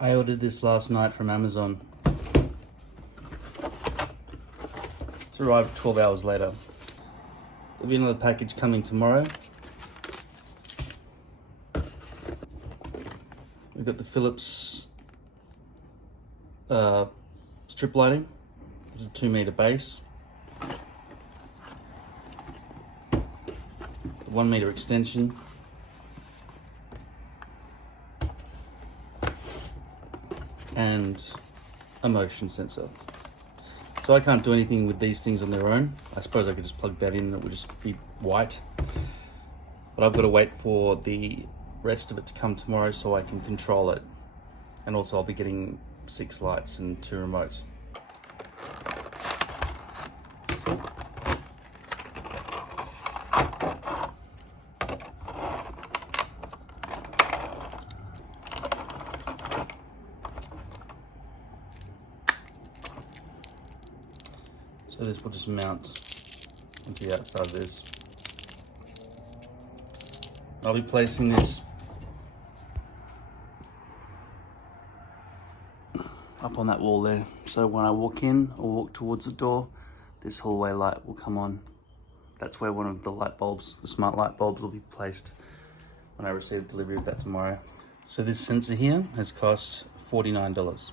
I ordered this last night from Amazon. It's arrived 12 hours later. There'll be another package coming tomorrow. We've got the Philips strip lighting. This is a 2 meter base. The 1 meter extension. And a motion sensor. So I can't do anything with these things on their own. I suppose I could just plug that in and it would just be white. But I've got to wait for the rest of it to come tomorrow so I can control it. And also I'll be getting 6 lights and 2 remotes. So this will just mount into the outside of this. I'll be placing this up on that wall there. So when I walk in or walk towards the door, this hallway light will come on. That's where one of the light bulbs, the smart light bulbs, will be placed when I receive delivery of that tomorrow. So this sensor here has cost $49.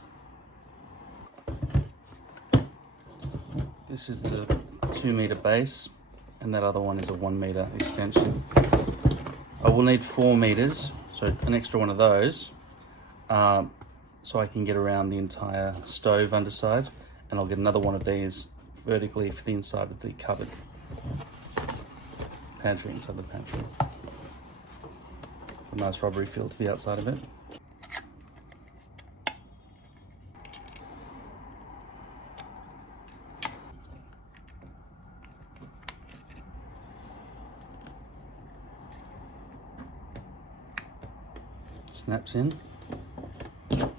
This is the 2 meter base, and that other one is a 1 meter extension. I will need 4 meters, so an extra one of those, so I can get around the entire stove underside, and I'll get another one of these vertically for the inside of the cupboard. Pantry, inside the pantry. A nice rubbery feel to the outside of it. Snaps in. So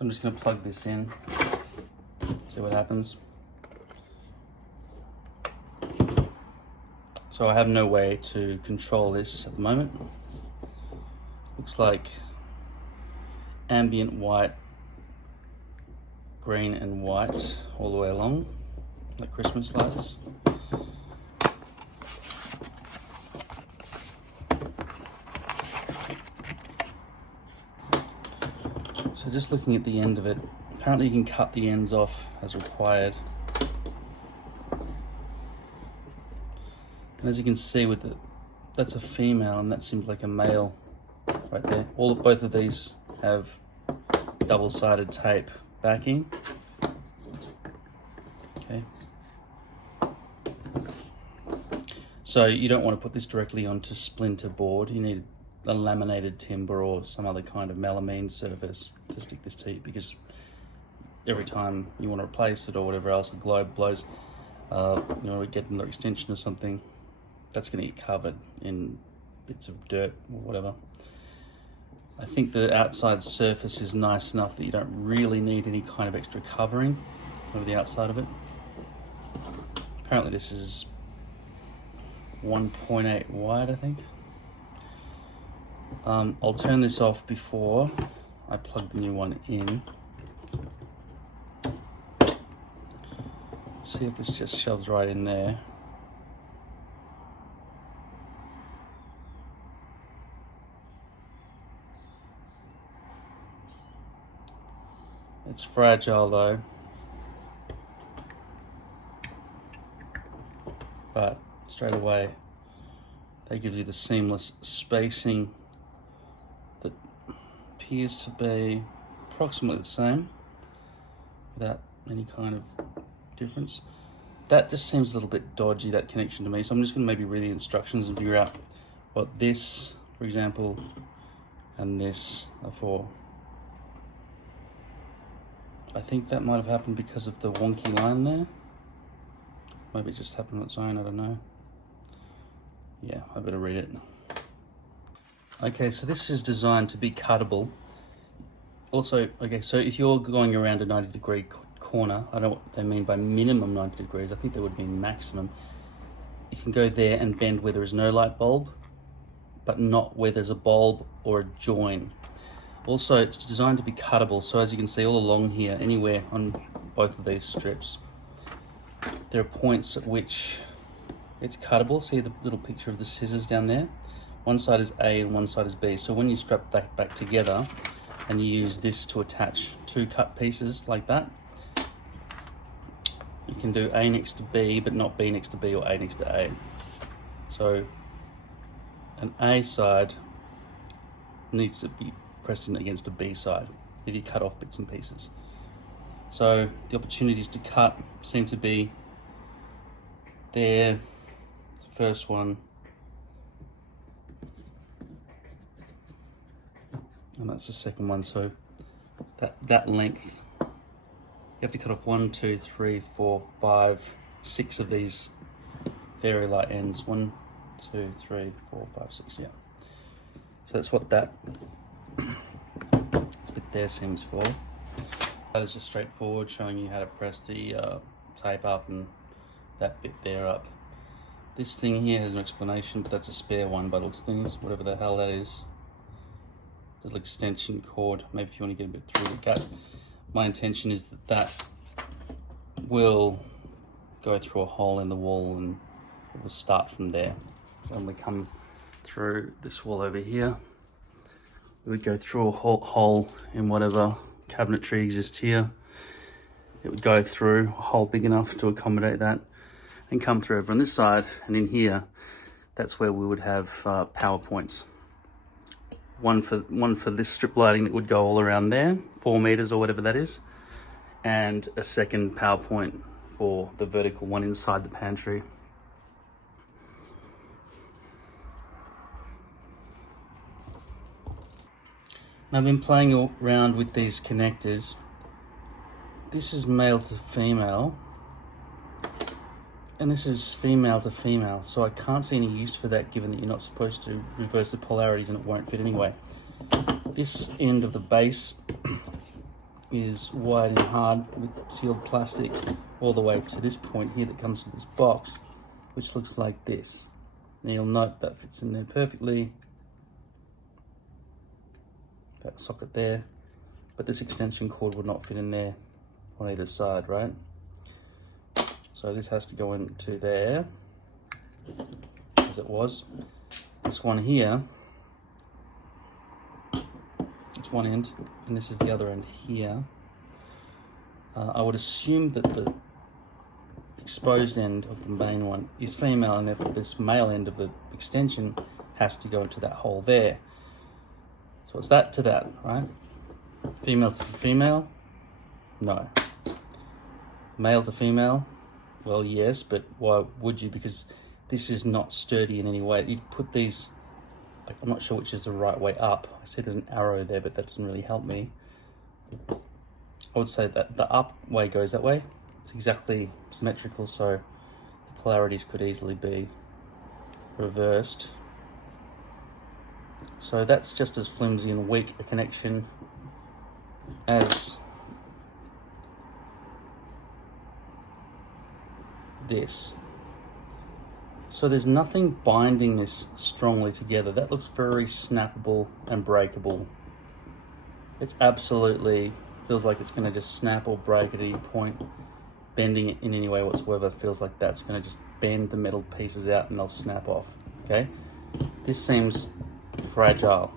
I'm just going to plug this in, see what happens. So I have no way to control this at the moment. Looks like ambient white, green and white all the way along, like Christmas lights. So just looking at the end of it, apparently you can cut the ends off as required. And as you can see with the, that's a female and that seems like a male right there. Both of these have double-sided tape backing. Okay. So you don't want to put this directly onto splinter board. You need a laminated timber or some other kind of melamine surface to stick this to, because every time you want to replace it or whatever else, a globe blows, get another extension or something, that's going to get covered in bits of dirt or whatever. I think the outside surface is nice enough that you don't really need any kind of extra covering over the outside of it. Apparently this is 1.8 wide, I think. I'll turn this off before I plug the new one in. See if this just shoves right in there. It's fragile though, but straight away they give you the seamless spacing that appears to be approximately the same without any kind of difference. That just seems a little bit dodgy, that connection to me, so I'm just going to maybe read the instructions and figure out what this, for example, and this are for. I think that might have happened because of the wonky line there. Maybe it just happened on its own, I don't know. Yeah, I better read it. Okay, so this is designed to be cuttable. Also, okay, so if you're going around a 90-degree corner, I don't know what they mean by minimum 90 degrees, I think they would mean maximum. You can go there and bend where there is no light bulb, but not where there's a bulb or a join. Also, it's designed to be cuttable, so as you can see all along here, anywhere on both of these strips, there are points at which it's cuttable. See the little picture of the scissors down there? One side is A and one side is B. So when you strap that back together and you use this to attach two cut pieces like that, you can do A next to B, but not B next to B or A next to A. So an A side needs to be pressed in against a B side if you cut off bits and pieces. So the opportunities to cut seem to be there. The first one, and that's the second one. So that length, you have to cut off 1, 2, 3, 4, 5, 6 of these very light ends. 1, 2, 3, 4, 5, 6. Yeah. So that's what that bit there seems for. That is just straightforward, showing you how to press the tape up and that bit there up. This thing here has no explanation, but that's a spare one by the looks of things, whatever the hell that is. Little extension cord, maybe if you want to get a bit through the gut. My intention is that that will go through a hole in the wall and it will start from there. When we come through this wall over here, we would go through a hole in whatever cabinetry exists here. It would go through a hole big enough to accommodate that and come through over on this side, and in here, that's where we would have power points. One for this strip lighting that would go all around there, 4 meters or whatever that is, and a second power point for the vertical one inside the pantry. I've been playing around with these connectors. This is male to female, and this is female to female, so I can't see any use for that, given that you're not supposed to reverse the polarities and it won't fit anyway. This end of the base is wide and hard with sealed plastic all the way to this point here that comes to this box, which looks like this. Now you'll note that fits in there perfectly, that socket there, but this extension cord would not fit in there on either side, right? So this has to go into there, as it was. This one here, it's one end, and this is the other end here. I would assume that the exposed end of the main one is female, and therefore this male end of the extension has to go into that hole there. So it's that to that, right? Female to female? No. Male to female? Well, yes, but why would you? Because this is not sturdy in any way. You'd put these, I'm not sure which is the right way up. I see there's an arrow there, but that doesn't really help me. I would say that the up way goes that way. It's exactly symmetrical, so the polarities could easily be reversed. So that's just as flimsy and weak a connection as this. So there's nothing binding this strongly together. That looks very snappable and breakable. It's absolutely feels like it's going to just snap or break at any point. Bending it in any way whatsoever feels like that's going to just bend the metal pieces out and they'll snap off. Okay, this seems fragile.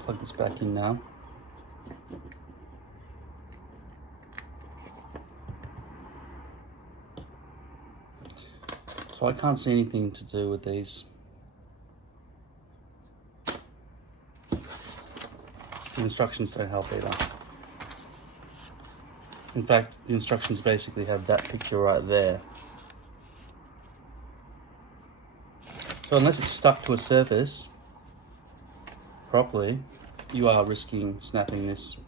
Plug this back in now. So I can't see anything to do with these. The instructions don't help either. In fact, the instructions basically have that picture right there. So unless it's stuck to a surface properly, you are risking snapping this.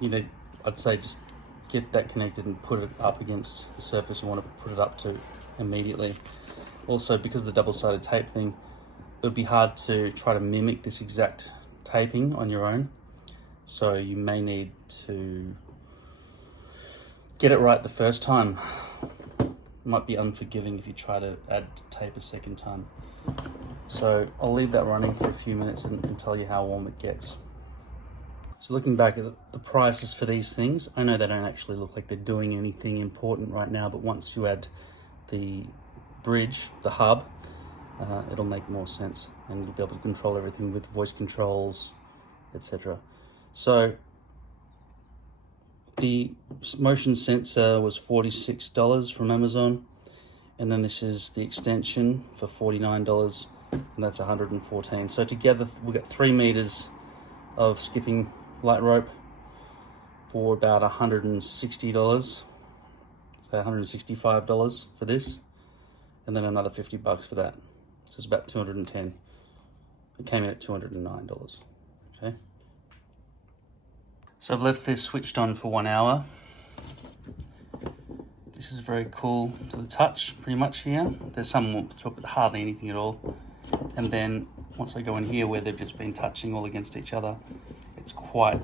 You know, I'd say just get that connected and put it up against the surface you want to put it up to immediately. Also, because of the double-sided tape thing, it would be hard to try to mimic this exact taping on your own. So you may need to get it right the first time. might be unforgiving if you try to add tape a second time. So I'll leave that running for a few minutes and tell you how warm it gets. So looking back at the prices for these things, I know they don't actually look like they're doing anything important right now, but once you add the bridge, the hub, it'll make more sense, and you'll be able to control everything with voice controls, etc. So the motion sensor was $46 from Amazon, and then this is the extension for $49, and that's $114. So together we got 3 meters of skipping light rope for about $160, so $165 for this, and then another $50 for that. So it's about $210. It came in at $209. Okay. So I've left this switched on for 1 hour. This is very cool to the touch, pretty much here. There's some warmth to it, but hardly anything at all. And then once I go in here where they've just been touching all against each other, it's quite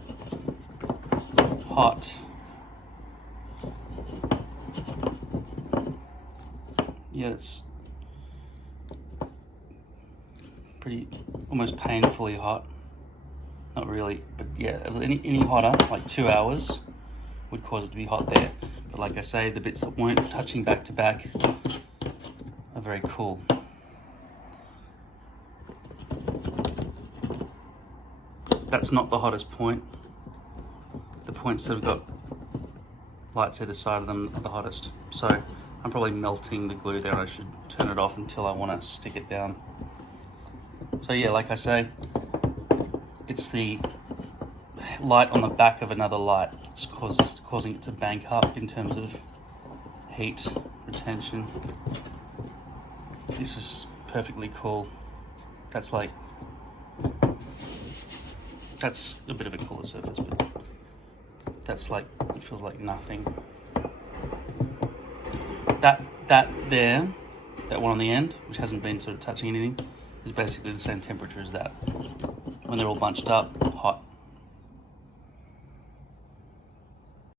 hot. Yeah, it's pretty, almost painfully hot. Not really, but yeah, any hotter, like 2 hours, would cause it to be hot there. But like I say, the bits that weren't touching back to back are very cool. That's not the hottest point. The points that have got lights either side of them are the hottest. So I'm probably melting the glue there. I should turn it off until I want to stick it down. So yeah, like I say, it's the light on the back of another light that's causing it to bank up in terms of heat retention. This is perfectly cool. That's a bit of a cooler surface, but that's like, it feels like nothing. That one on the end, which hasn't been sort of touching anything, is basically the same temperature as that. When they're all bunched up, hot.